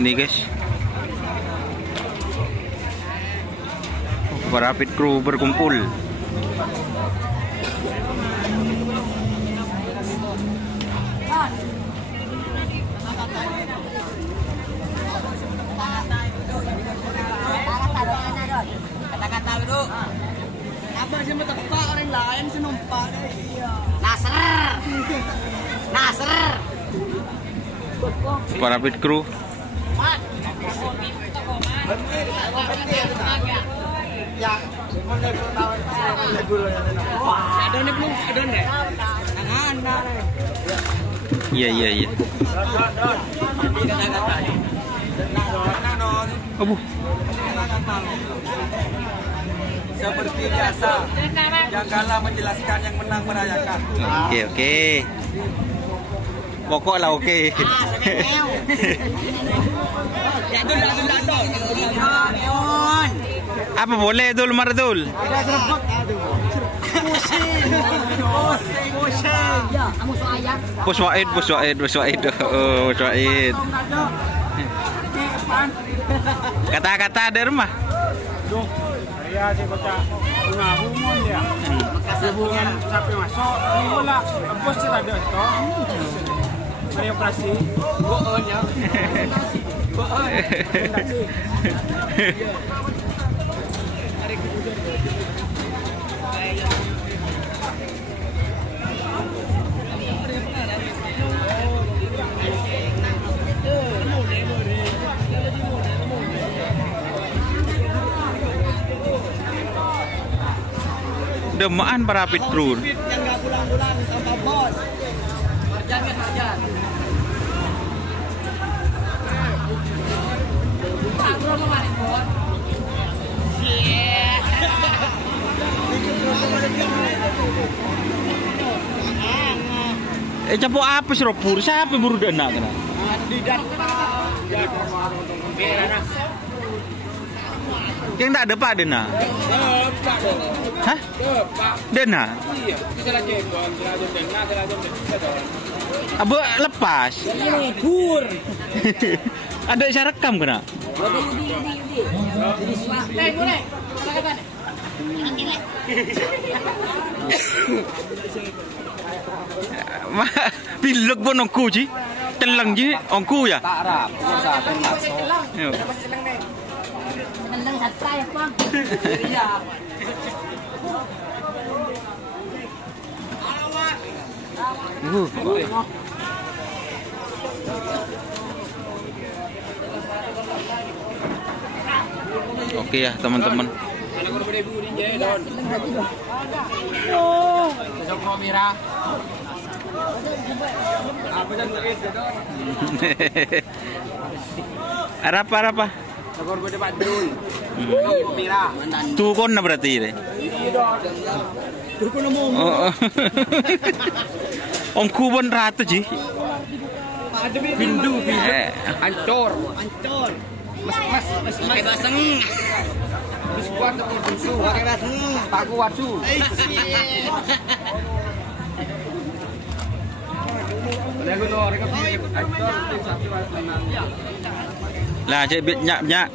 nih guys. Para pit crew berkumpul. Kata-kata dulu. Apa sih tepak orang lain sih numpak. Nasr. Nasr. Para pit crew. Ya, adonnya belum adon deh. Iya. Abu. Seperti biasa, yang kalah menjelaskan, yang menang merayakan. Oke. Pokok lah oke. Apa boleh Dul Mardul? Bos Waid. Oh, Bos Waid. Kata-kata ada rumah. Ya di kota Rumahumon dia. Hubungan sampai masuk, bola bos tidak ada toh. Hari operasi. Boon ya. Boon. Demaan para pit crew. Yang nggak pulang-pulang sama bos. Jangan hajar. Bro kemarin bos. Campur apa sih ropur? Siapa buru dana kena? Tidak. Yang tak ada pak dana? Hah? Dana? Iya, salah jempol, salah dana. Abu lepas. Kur. Ada saya rekam kena? Boleh. Pilek pun ongku ji, telang ji ongku ya. Tak rap, susah termasuk. Telang santai apa? Iya. Oke ya teman-teman. Apa? Tukon na berarti deh. Ongku pun rata ji. Bindu, hancur. Mas. Baseng. Biskuat atau susu, paku watu. Lah cek nyak